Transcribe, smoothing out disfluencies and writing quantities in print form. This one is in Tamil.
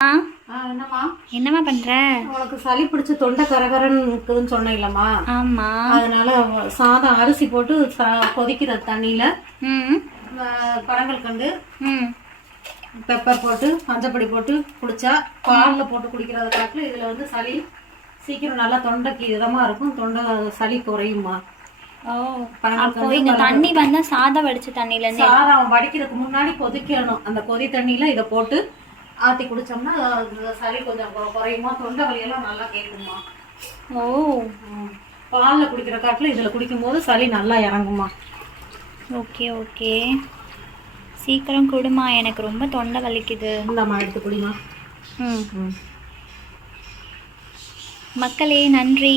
ஆ என்னம்மா என்னம்மா பண்ற? உனக்கு சளி பிடிச்சி தொண்டை கரகரன்னு இருக்குதுன்னு சொன்னீங்களம்மா. ஆமா. அதனால சாதம் அரிசி போட்டு கொதிக்கிற தண்ணியில ம் பனங்கல்கண்டு ம் பெப்பர் போட்டு மஞ்சப்பொடி போட்டு குடிச்சா பாலில் போட்டு குடிக்கிறத காட்டில் இதில் வந்து சளி சீக்கிரம் நல்லா தொண்டைக்கு இதமாக இருக்கும். தொண்டை சளி குறையுமா. ஓ, அப்போ இந்த தண்ணி வந்து சாதம் வடிச்ச தண்ணியில சாதம் வடிக்கிறதுக்கு முன்னாடி கொதிக்கணும். அந்த கொதி தண்ணியில இதை போட்டு ஆற்றி குடித்தோம்னா சளி கொஞ்சம் குறையுமா. தொண்டை வலியெல்லாம் நல்லா கேட்குமா. ஓ, பாலில் குடிக்கிற காட்டில் இதில் குடிக்கும்போது சளி நல்லா இறங்குமா. ஓகே ஓகே, சீக்கிரம் குடுமா, எனக்கு ரொம்ப தொண்டை வலிக்குது. இந்தம்மா எடுத்து குடிமா. மக்களே நன்றி.